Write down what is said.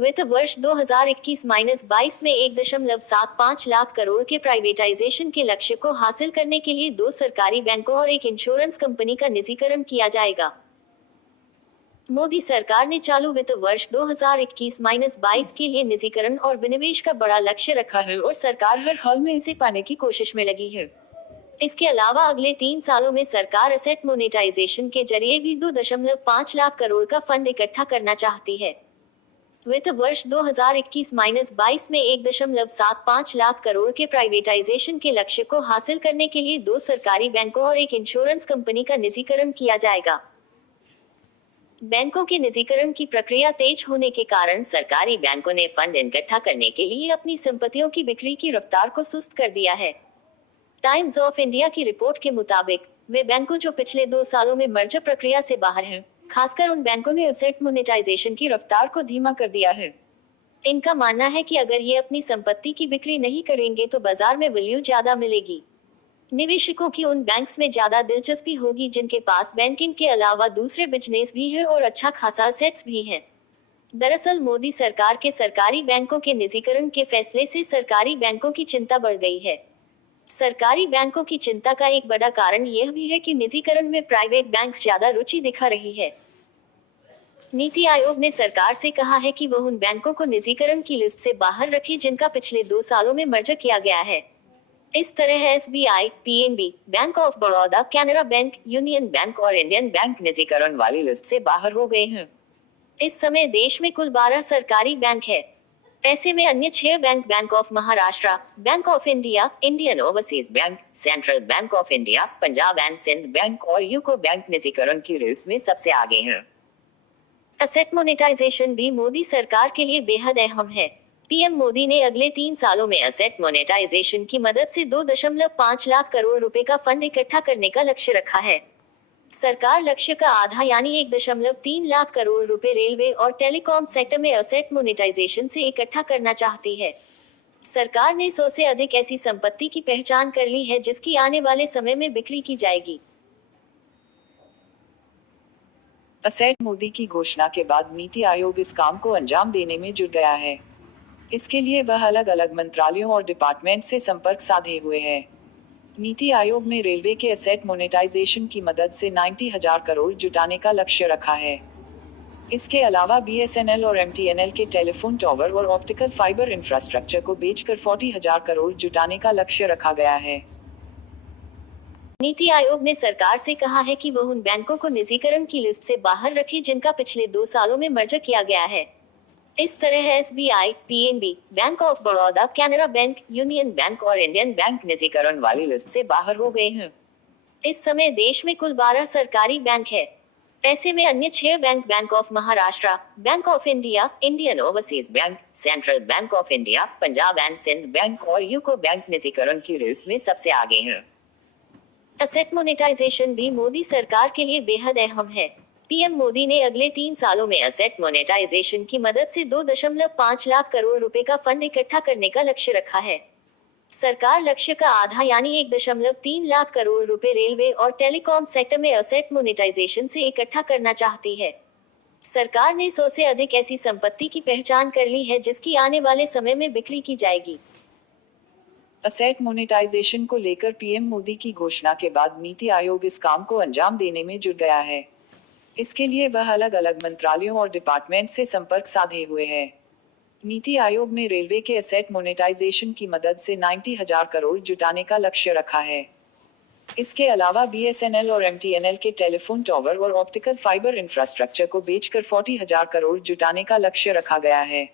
वित्त वर्ष 2021-22 में 1.75 लाख करोड़ के प्राइवेटाइजेशन के लक्ष्य को हासिल करने के लिए 2 सरकारी बैंकों और एक इंश्योरेंस कंपनी का निजीकरण किया जाएगा। मोदी सरकार ने चालू वित्त वर्ष 2021-22 के लिए निजीकरण और विनिवेश का बड़ा लक्ष्य रखा है और सरकार हर हाल में इसे पाने की कोशिश में लगी है। इसके अलावा अगले 3 सालों में सरकार एसेट मोनेटाइजेशन के जरिए भी 2.5 लाख करोड़ का फंड इकट्ठा करना चाहती है। वित्त वर्ष 2021-22 में 1.75 लाख करोड़ के प्राइवेटाइजेशन के लक्ष्य को हासिल करने के लिए 2 सरकारी बैंकों और एक इंश्योरेंस कंपनी का निजीकरण किया जाएगा। बैंकों के निजीकरण की प्रक्रिया तेज होने के कारण सरकारी बैंकों ने फंड इकट्ठा करने के लिए अपनी संपत्तियों की बिक्री की रफ्तार को सुस्त कर दिया है। टाइम्स ऑफ इंडिया की रिपोर्ट के मुताबिक वे बैंकों जो पिछले 2 सालों में मर्जर प्रक्रिया से बाहर हैं, खासकर उन बैंकों ने एसेट मोनेटाइजेशन की रफ्तार को धीमा कर दिया है। इनका मानना है कि अगर ये अपनी संपत्ति की बिक्री नहीं करेंगे तो बाजार में वैल्यू ज्यादा मिलेगी। निवेशकों की उन बैंक्स में ज्यादा दिलचस्पी होगी जिनके पास बैंकिंग के अलावा दूसरे बिजनेस भी है और अच्छा खासा एसेट्स भी हैं। दरअसल मोदी सरकार के सरकारी बैंकों के निजीकरण के फैसले से सरकारी बैंकों की चिंता बढ़ गई है। सरकारी बैंकों की चिंता का एक बड़ा कारण यह भी है कि निजीकरण में प्राइवेट बैंक ज्यादा रुचि दिखा रही है। नीति आयोग ने सरकार से कहा है कि वह उन बैंकों को निजीकरण की लिस्ट से बाहर रखे जिनका पिछले 2 सालों में मर्जर किया गया है। इस तरह SBI, PNB, bank of Baroda, Canara bank, union bank और इंडियन बैंक निजीकरण वाली लिस्ट से बाहर हो गए हैं। इस समय देश में कुल 12 सरकारी बैंक है। ऐसे में अन्य 6 bank bank of Maharashtra, bank of India, Indian overseas bank, central bank of India, Punjab and Sind bank और यूको बैंक निजीकरण की रेस में सबसे आगे हैं। एसेट मोनेटाइजेशन भी मोदी सरकार के लिए बेहद अहम है। पीएम मोदी ने अगले 3 सालों में एसेट मोनेटाइजेशन की मदद से 2.5 लाख करोड़ रुपए का फंड इकट्ठा करने का लक्ष्य रखा है। सरकार लक्ष्य का आधा यानी 1.3 लाख करोड़ रुपए रेलवे और टेलीकॉम सेक्टर में एसेट मोनेटाइजेशन से इकट्ठा करना चाहती है। सरकार ने 100 से अधिक ऐसी संपत्ति की पहचान कर ली है जिसकी आने वाले समय में बिक्री की जाएगी। एसेट मोदी की घोषणा के बाद नीति आयोग इस काम को अंजाम देने में जुट गया है। इसके लिए वह अलग अलग मंत्रालयों और डिपार्टमेंट से संपर्क साधे हुए है। नीति आयोग ने रेलवे के एसेट मोनेटाइजेशन की मदद से 90,000 करोड़ जुटाने का लक्ष्य रखा है। इसके अलावा बीएसएनएल और एमटीएनएल के टेलीफोन टावर और ऑप्टिकल फाइबर इंफ्रास्ट्रक्चर को बेचकर 40,000 करोड़ जुटाने का लक्ष्य रखा गया है। नीति आयोग ने सरकार से कहा है कि वह उन बैंकों को निजीकरण की लिस्ट से बाहर रखे जिनका पिछले 2 सालों में मर्जर किया गया है। इस तरह SBI, PNB, bank of Baroda, Canara bank, union bank और इंडियन बैंक निजीकरण वाली लिस्ट से बाहर हो गए हैं। इस समय देश में कुल 12 सरकारी बैंक है। ऐसे में अन्य 6 bank bank of Maharashtra, bank of India, Indian overseas bank, central bank of India, Punjab and Sind bank और यूको बैंक निजीकरण की रेस में सबसे आगे हैं। एसेट मोनेटाइजेशन भी मोदी सरकार के लिए बेहद अहम है। पीएम मोदी ने अगले 3 सालों में एसेट मोनेटाइजेशन की मदद से 2.5 लाख करोड़ रुपए का फंड इकट्ठा करने का लक्ष्य रखा है। सरकार लक्ष्य का आधा यानी 1.3 लाख करोड़ रुपए रेलवे और टेलीकॉम सेक्टर में एसेट मोनेटाइजेशन से इकट्ठा करना चाहती है। सरकार ने 100 से अधिक ऐसी संपत्ति की पहचान कर ली है जिसकी आने वाले समय में बिक्री की जाएगी। एसेट मोनेटाइजेशन को लेकर पीएम मोदी की घोषणा के बाद नीति आयोग इस काम को अंजाम देने में जुट गया है। इसके लिए वह अलग अलग मंत्रालयों और डिपार्टमेंट से संपर्क साधे हुए है। नीति आयोग ने रेलवे के एसेट मोनेटाइजेशन की मदद से 90,000 करोड़ जुटाने का लक्ष्य रखा है। इसके अलावा बीएसएनएल और एमटीएनएल के टेलीफोन टावर और ऑप्टिकल फाइबर इंफ्रास्ट्रक्चर को बेचकर 40,000 करोड़ जुटाने का लक्ष्य रखा गया है।